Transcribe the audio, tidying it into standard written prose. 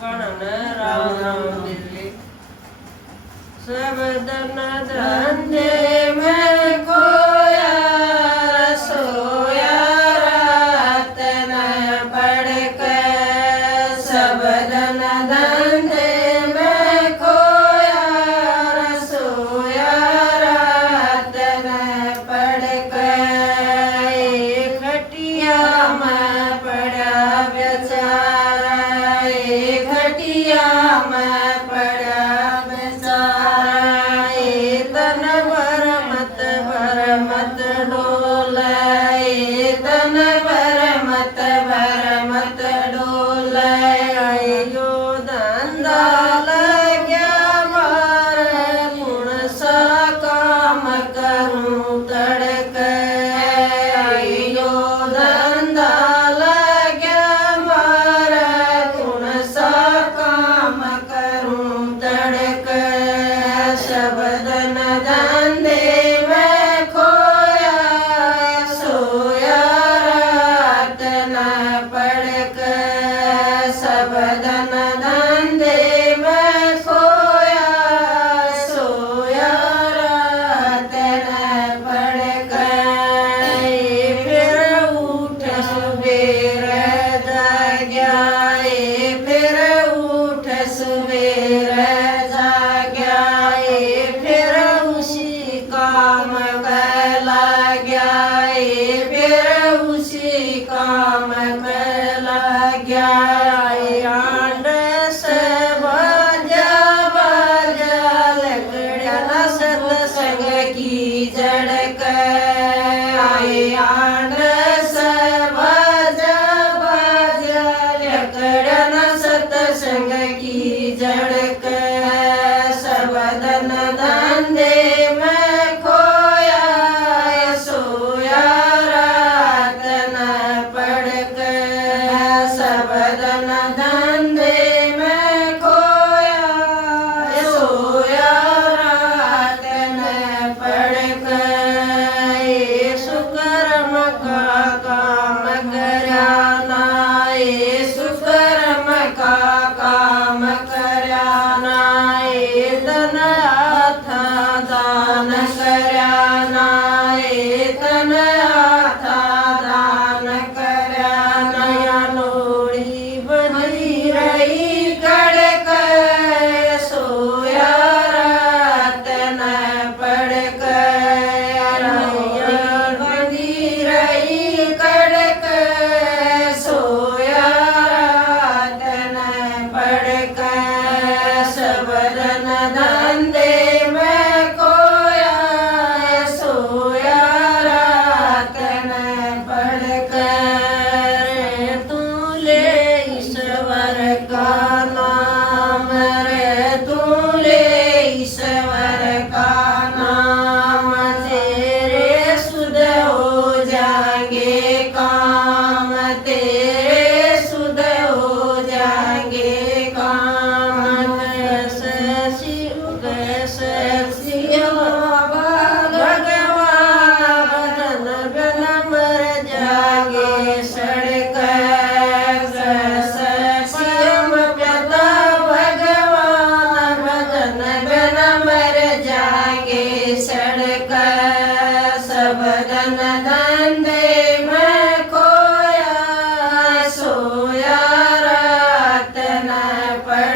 कणन राम राम दिले सब धन धंधे में खोया रसोया रात न पड़ के सब धन धंधे में खोया रसोया रात न पड़ के खटिया में पड़ा बेचारा खटिया में पड़ा बेचारा तन भर मत डोले तन भर मत डोले यो धंधा लग्या मार गुण सा काम करूं तड़के यो धंधा लग्या मार गुण सा काम करूं तड़के सब धन धंधे में खोया सोया रात न पड़ के सब धन धंधे में खोया सोया रात न पड़ के फिर उठ सुबेर जाग्या फिर उठ सुबेर जाग्या फिर उसी काम में लाग्या फिर उसी काम में लाग्या आंड से बाजा बाजा लकड़िया सत्संग की जड़क आंड से बाजा बाजा लकड़िया सत्संग की जड़क सब धन धंधे में खोया सोया रात न पड़ के सब धन धंधे में खोया सोया रात न पड़ के सुकर्म का काम कराना सुकर्म का काम कराना धन था दान कराना धन था दान कराना लोड़ी बनी रही कड़क सोया रात न पड़ के बनी रही कड़क सोया रात न पड़ के सब धन धंधे में खोया सोया रात न पड़ के तू ले ईश्वर का नाम रे तू ले ईश्वर का नाम तेरे सुध हो जाएंगे काम तेरे सुध हो जाएंगे काम कैसे शिव भगवान भजन बिन मर जागे सड़क शिव पिता भगवान भजन बिन मर जागे सड़क सब धन धंधे में खोया सोया रात न पड़